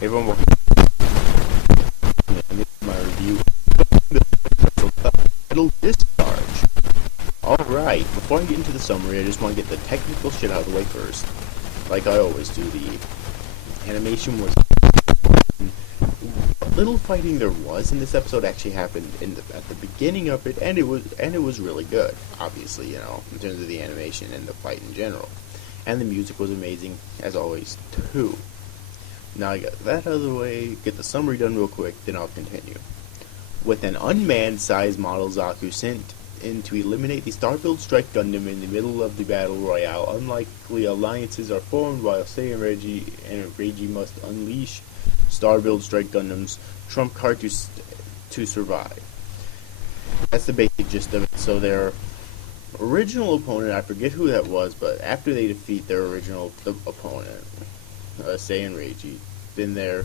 Hey everyone, welcome to my review of Review-Discharge. Alright, before I get into the summary, I just want to get the technical shit out of the way first. Like I always do, the animation was... What little fighting there was in this episode actually happened at the beginning of it, and it was really good, obviously, you know, in terms of the animation and the fight in general. And the music was amazing, as always, too. Now I got that out of the way, get the summary done real quick, then I'll continue. With an unmanned size model Zaku sent in to eliminate the Starfield Strike Gundam in the middle of the battle royale, unlikely alliances are formed while Sei and Reiji must unleash Starfield Strike Gundam's trump card to survive. That's the basic gist of it. So their original opponent, I forget who that was, but after they defeat their original opponent, Sei and Reiji, then their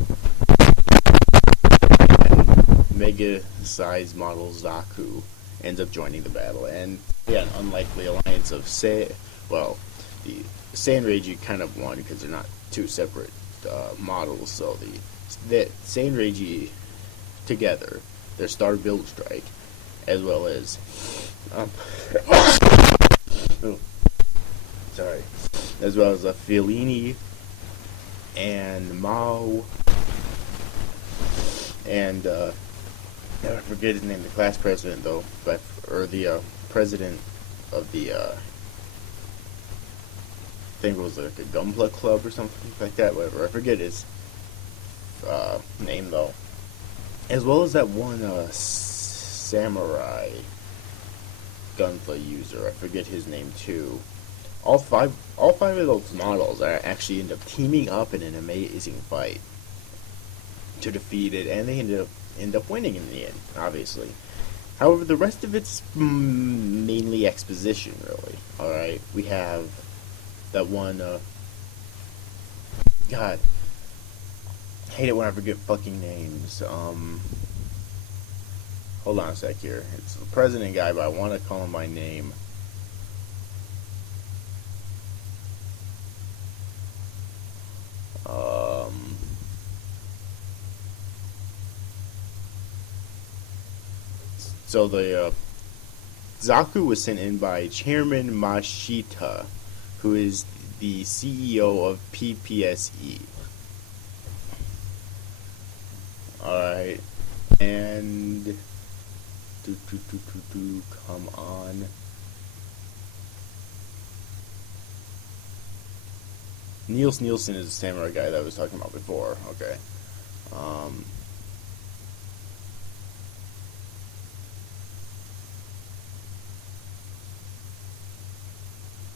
mega-sized model Zaku ends up joining the battle, and yeah, an unlikely alliance of Sei and Reiji kind of won because they're not two separate models, so the Sei and Reiji together, their Starfield Strike, as well as as well as a Fellini and Mao, and I forget his name, the class president though, or the president of the I think it was like a Gunpla club or something like that, whatever, I forget his name though, as well as that one samurai Gunpla user, I forget his name too. All five of those models are actually end up teaming up in an amazing fight to defeat it, and they end up winning in the end, obviously. However, the rest of it's mainly exposition, really. Alright, we have that one, God, I hate it when I forget fucking names. Hold on a sec here. It's the president guy, but I want to call him by name. So the Zaku was sent in by Chairman Mashita, who is the CEO of PPSE. Alright, and come on. Niels Nielsen is the samurai guy that I was talking about before. Okay.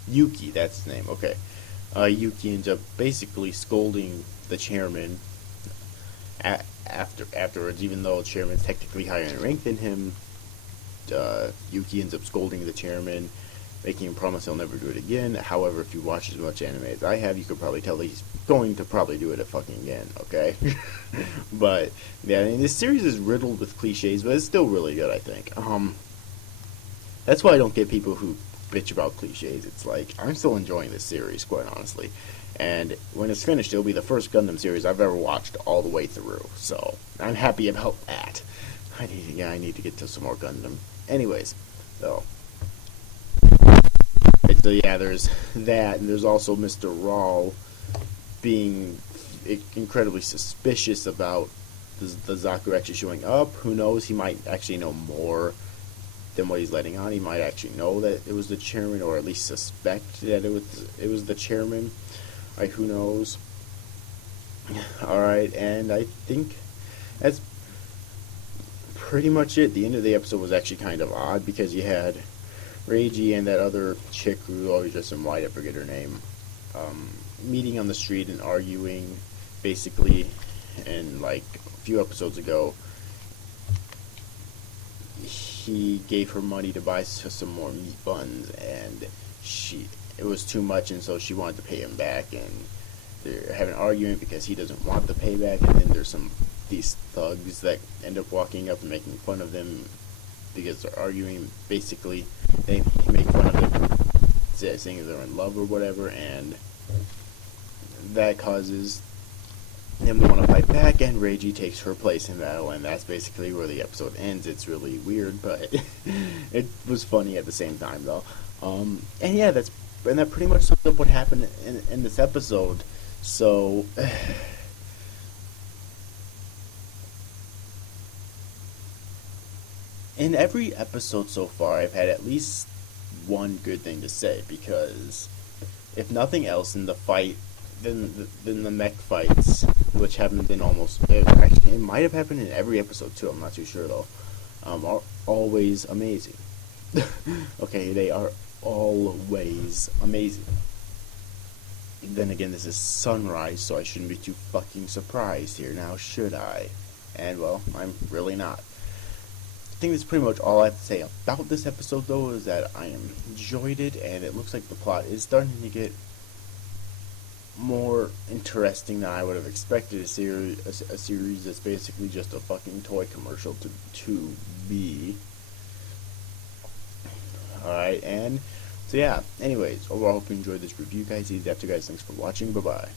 Yuki, that's his name. Okay. Yuki ends up basically scolding the chairman afterwards, even though the chairman's technically higher in rank than him. Yuki ends up scolding the chairman, making him promise he'll never do it again. However, if you watch as much anime as I have, you could probably tell he's going to probably do it fucking again, okay? But, yeah, I mean, this series is riddled with cliches, but it's still really good, I think. That's why I don't get people who bitch about cliches. It's like, I'm still enjoying this series, quite honestly. And when it's finished, it'll be the first Gundam series I've ever watched all the way through. So, I'm happy about that. I need to get to some more Gundam. Anyways, so yeah, there's that, and there's also Mr. Rawl being incredibly suspicious about the Zaku actually showing up. Who knows? He might actually know more than what he's letting on. He might actually know that it was the chairman, or at least suspect that it was the chairman. Right? Who knows? All right, and I think that's pretty much it. The end of the episode was actually kind of odd because you had Reiji and that other chick who always dressed in white, I forget her name, meeting on the street and arguing, basically. And like a few episodes ago, he gave her money to buy some more meat buns, and it was too much, and so she wanted to pay him back, and they're having an argument because he doesn't want the payback. And then there's these thugs that end up walking up and making fun of them because they're arguing. Basically, they make fun of them, saying they're in love or whatever, and that causes them to want to fight back, and Reiji takes her place in battle, and that's basically where the episode ends. It's really weird, but it was funny at the same time, though. And yeah, that pretty much sums up what happened in this episode. So, in every episode so far, I've had at least one good thing to say, because if nothing else, in the fight, then the mech fights, which happened in it might have happened in every episode too, I'm not too sure though, are always amazing. Okay, they are always amazing. Then again, this is Sunrise, so I shouldn't be too fucking surprised here now, should I? And well, I'm really not. I think that's pretty much all I have to say about this episode, though, is that I enjoyed it, and it looks like the plot is starting to get more interesting than I would have expected. A series that's basically just a fucking toy commercial to be. Alright, and so yeah, anyways, overall, I hope you enjoyed this review, guys. Easy after, guys. Thanks for watching. Bye bye.